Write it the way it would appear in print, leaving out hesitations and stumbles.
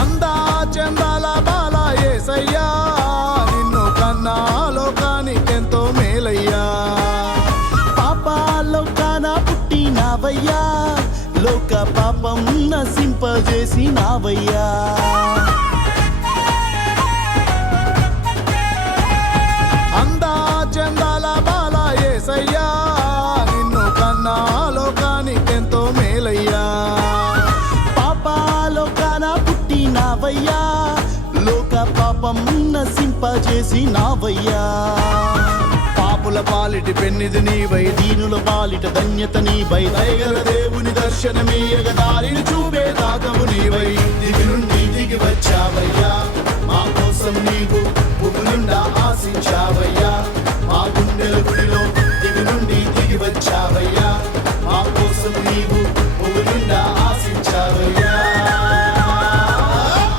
అందా చందాల బాల యేసయ్యా నిన్ను కన్నా లోకానికెంతో మేలయ్యా. పాపాలోకాన పుట్టినావయ్యా, లోక పాపం నశింపజేసినావయ్యా. అందా చందాల బాల యేసయ్యా నిన్ను కన్నా లోకానికెంతో మేలయ్యా. పాపాలోకాన పుట్టినావయ్యా, లోక పాపం నశింపజేసినావయ్యా. పాపుల పాలిటి పెన్నిది నీవై, దీనుల పాలిట ధన్యత నీవై, దయగల దేవుని దర్శనమీయగ దారిని చూపే దాతవు నీవై. దిగులు